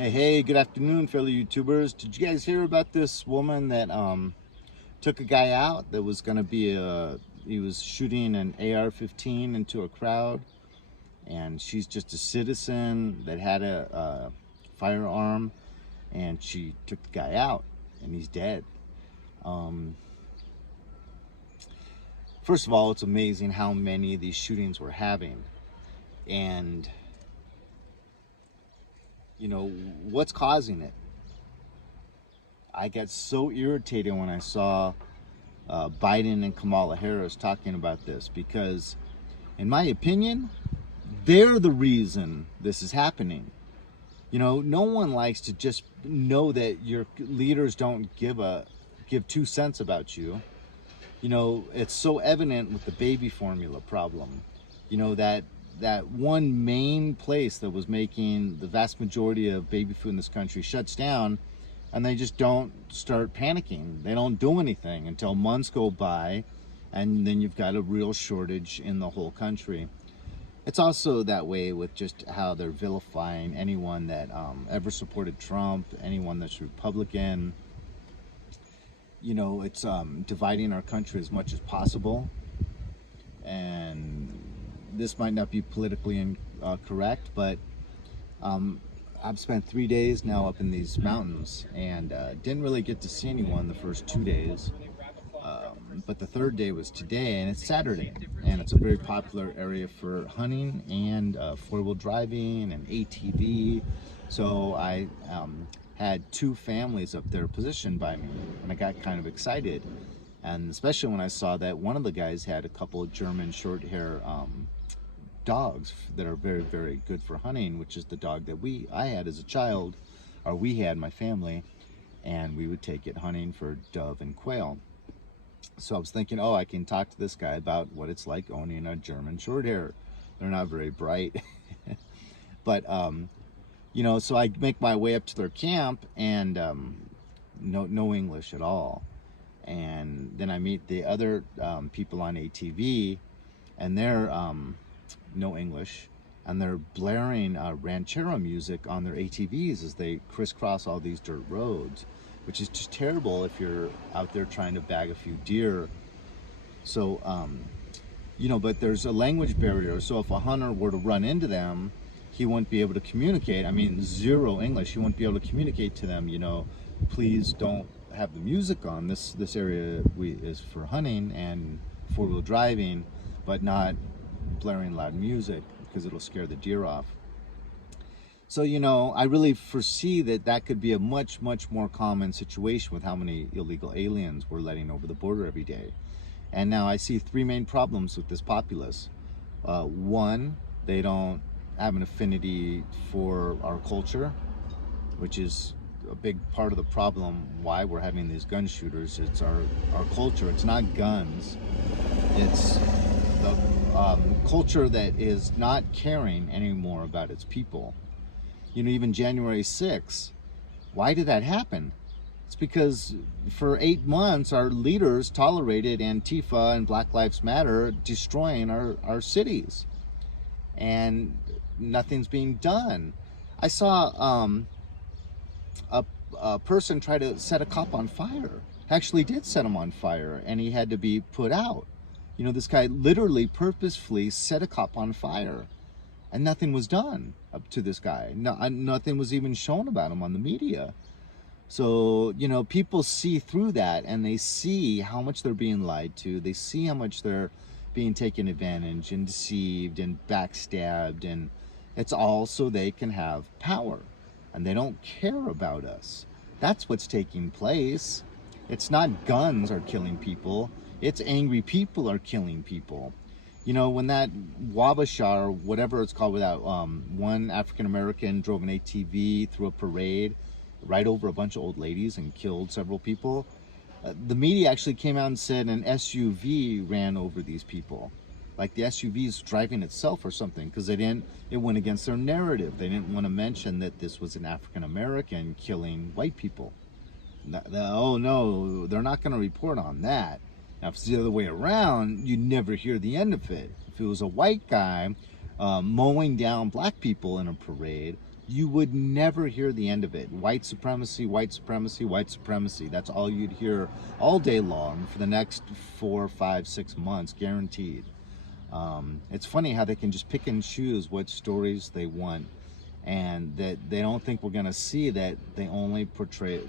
Hey, good afternoon, fellow YouTubers. Did you guys hear about this woman that took a guy out that was gonna be he was shooting an AR-15 into a crowd, and she's just a citizen that had a firearm, and she took the guy out, and he's dead. Um, First of all, it's amazing how many of these shootings we're having, and what's causing it. I got so irritated when I saw Biden and Kamala Harris talking about this because, in my opinion, they're the reason this is happening. No one likes to just know that your leaders don't give 2 cents about you. It's so evident with the baby formula problem. That one main place that was making the vast majority of baby food in this country shuts down, and they just don't start panicking. They don't do anything until months go by, and then you've got a real shortage in the whole country. It's also that way with just how they're vilifying anyone that ever supported Trump, anyone that's Republican. It's dividing our country as much as possible, and this might not be politically correct, but I've spent 3 days now up in these mountains, and didn't really get to see anyone the first 2 days. But the third day was today, and it's Saturday, and it's a very popular area for hunting and four-wheel driving and ATV. So I had two families up there positioned by me, and I got kind of excited, and especially when I saw that one of the guys had a couple of German short hair dogs that are very, very good for hunting, which is the dog that I had as a child, or we had, my family, and we would take it hunting for dove and quail. So I was thinking, oh, I can talk to this guy about what it's like owning a German short hair. They're not very bright. But so I make my way up to their camp, and no English at all. And then I meet the other people on ATV, and they're no English, and they're blaring ranchero music on their ATVs as they crisscross all these dirt roads, which is just terrible if you're out there trying to bag a few deer. So but there's a language barrier, so if a hunter were to run into them, he wouldn't be able to communicate. I mean, zero English. He wouldn't be able to communicate to them, please don't have the music on. This area is for hunting and four-wheel driving, but not blaring loud music because it'll scare the deer off. So, I really foresee that could be a much, much more common situation with how many illegal aliens we're letting over the border every day. And now I see three main problems with this populace. One, they don't have an affinity for our culture, which is a big part of the problem why we're having these gun shooters. It's our culture. It's not guns. It's the culture that is not caring anymore about its people. Even January 6th, why did that happen? It's because for 8 months our leaders tolerated Antifa and Black Lives Matter destroying our cities, and nothing's being done. I saw a person try to set a cop on fire. Actually did set him on fire, and he had to be put out. This guy literally purposefully set a cop on fire, and nothing was done up to this guy. Nothing was even shown about him on the media. So, people see through that, and they see how much they're being lied to. They see how much they're being taken advantage and deceived and backstabbed, and it's all so they can have power, and they don't care about us. That's what's taking place. It's not guns are killing people. It's angry people are killing people. When that Wabasha, or whatever it's called, without one African-American drove an ATV through a parade right over a bunch of old ladies and killed several people, the media actually came out and said an SUV ran over these people. Like the SUV is driving itself or something, because it went against their narrative. They didn't want to mention that this was an African-American killing white people. Oh no, they're not going to report on that. Now, if it's the other way around, you'd never hear the end of it. If it was a white guy mowing down black people in a parade, you would never hear the end of it. White supremacy, white supremacy, white supremacy. That's all you'd hear all day long for the next 4, 5, 6 months, guaranteed. It's funny how they can just pick and choose what stories they want, and that they don't think we're going to see that they only portray,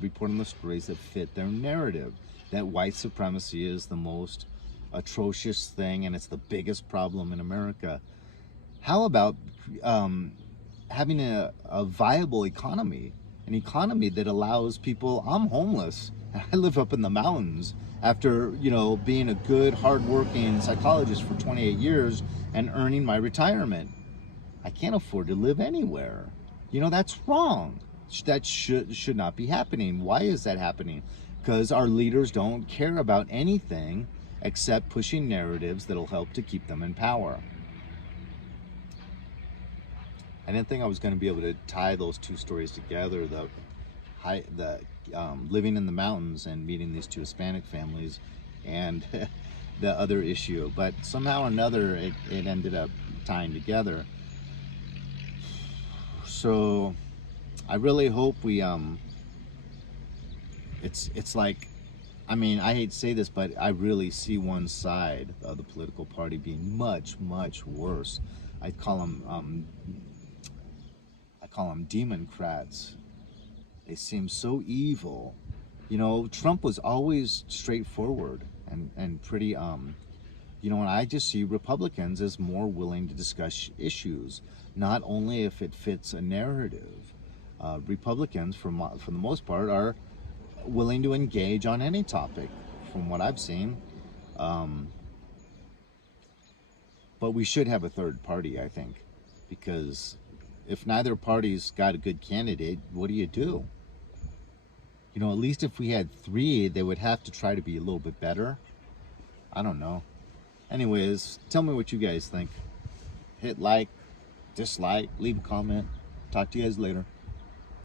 report on the stories that fit their narrative. That white supremacy is the most atrocious thing, and it's the biggest problem in America. How about having a viable economy, an economy that allows people? I'm homeless. I live up in the mountains after, you know, being a good, hardworking psychologist for 28 years and earning my retirement. I can't afford to live anywhere. You know, that's wrong. That should not be happening. Why is that happening? Because our leaders don't care about anything except pushing narratives that'll help to keep them in power. I didn't think I was going to be able to tie those two stories together, the living in the mountains and meeting these two Hispanic families, and the other issue, but somehow or another it ended up tying together. So I really hope we it's like, I mean, I hate to say this, but I really see one side of the political party being much, much worse. I call them Democrats. They seem so evil. You know, Trump was always straightforward and pretty, you know, and I just see Republicans as more willing to discuss issues, not only if it fits a narrative. Republicans, for the most part, are willing to engage on any topic, from what I've seen. But we should have a third party, I think, because if neither party's got a good candidate, what do you do? You know, at least if we had three, they would have to try to be a little bit better. I don't know. Anyways, tell me what you guys think. Hit like, dislike, leave a comment. Talk to you guys later.